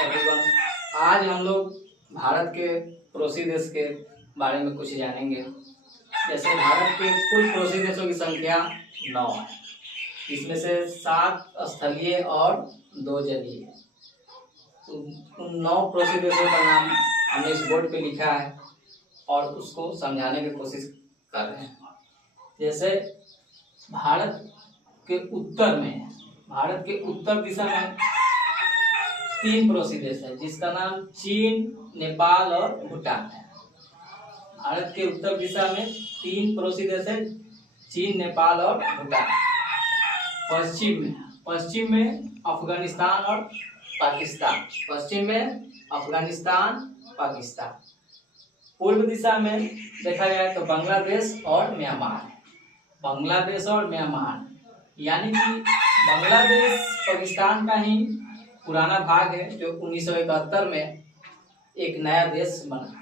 Everyone, आज हम लोग भारत के पड़ोसी देश के बारे में कुछ जानेंगे। जैसे भारत के कुल पड़ोसी देशों की संख्या 9 है। इसमें से 7 स्थलीय और 2 जलीय है। उन 9 पड़ोसी देशों का नाम हमने इस बोर्ड पे लिखा है और उसको समझाने की कोशिश कर रहे हैं। जैसे भारत के उत्तर दिशा में 3 पड़ोसी देश है, जिसका नाम चीन, नेपाल और भूटान है। भारत के उत्तर दिशा में 3 पड़ोसी देश है, चीन, नेपाल और भूटान। पश्चिम में अफगानिस्तान और पाकिस्तान। पूर्व दिशा में देखा जाए तो बांग्लादेश और म्यांमार, यानी कि बांग्लादेश पाकिस्तान का ही पुराना भाग है, जो 1971 में एक नया देश बना।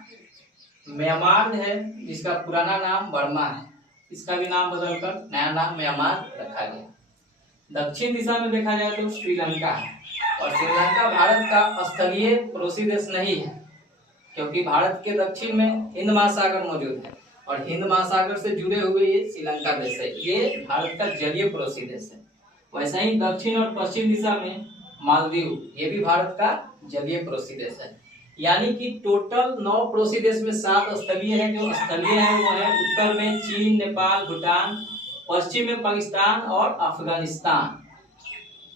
म्यांमार है, जिसका पुराना नाम बर्मा है, इसका भी नाम बदलकर नया नाम म्यांमार रखा गया। दक्षिण दिशा में देखा जाए तो श्रीलंका है, और श्रीलंका भारत का स्थलीय पड़ोसी देश नहीं है, क्योंकि भारत के दक्षिण में हिंद महासागर मौजूद है और हिंद महासागर से जुड़े हुए ये श्रीलंका देश है। ये भारत का जलीय पड़ोसी देश है। वैसे ही दक्षिण और पश्चिम दिशा में मालदीव, ये भी भारत का जलीय पड़ोसी देश है। यानी कि टोटल 9 पड़ोसी देश में 7 स्थलीय है। जो स्थलीय है वो है उत्तर में चीन, नेपाल, भूटान, पश्चिम में पाकिस्तान और अफगानिस्तान,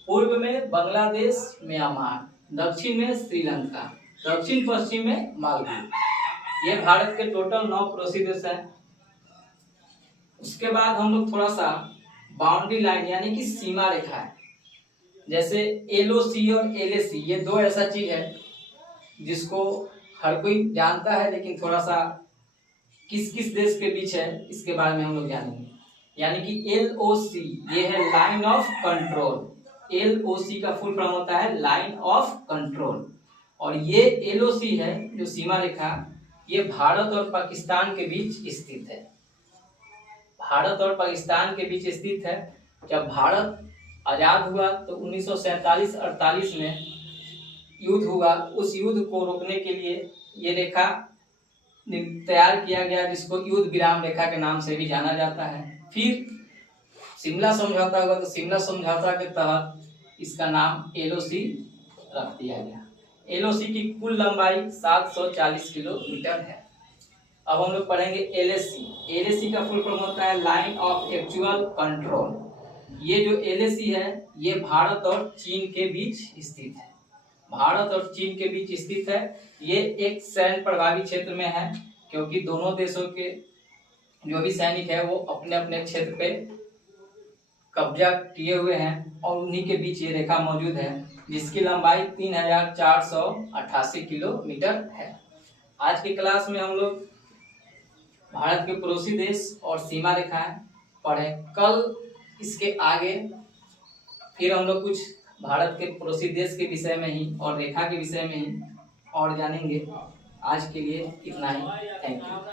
पूर्व में बांग्लादेश, म्यांमार, दक्षिण में श्रीलंका, दक्षिण पश्चिम में मालदीव। ये भारत के टोटल 9 पड़ोसी देश है। उसके बाद हम लोग थोड़ा सा बाउंड्री लाइन यानी कि सीमा रेखा है, जैसे LOC और LAC, ये 2 ऐसा चीज है जिसको हर कोई जानता है, लेकिन थोड़ा सा किस किस देश के बीच है इसके बारे में हम लोग जानेंगे। यानी कि LOC ये है लाइन ऑफ कंट्रोल। LOC का फुल फॉर्म होता है लाइन ऑफ कंट्रोल, और ये LOC है जो सीमा रेखा, ये भारत और पाकिस्तान के बीच स्थित है। जब भारत आजाद हुआ तो 1947-48 में युद्ध हुआ। उस युद्ध को रोकने के लिए ये रेखा तैयार किया गया, जिसको युद्ध विराम रेखा के नाम से भी जाना जाता है। फिर शिमला समझौता हुआ तो शिमला समझौता के तहत इसका नाम LOC रख दिया गया। LOC की कुल लंबाई 740 किलोमीटर है। अब हम लोग पढ़ेंगे LAC। LAC का फुल फॉर्म होता है लाइन ऑफ एक्चुअल कंट्रोल। ये जो LAC है ये भारत और चीन के बीच स्थित है। ये एक सैन्य प्रभावी क्षेत्र में है, क्योंकि दोनों देशों के जो भी सैनिक है वो अपने अपने क्षेत्र पे कब्जा किए हुए हैं, और उन्हीं के बीच ये रेखा मौजूद है, जिसकी लंबाई 3488 किलोमीटर है। आज की क्लास में हम लोग भारत के पड़ोसी देश और सीमा रेखाएं पढ़े। कल इसके आगे फिर हम लोग कुछ भारत के पड़ोसी देश के विषय में ही और रेखा के विषय में ही और जानेंगे। आज के लिए इतना ही। Thank you.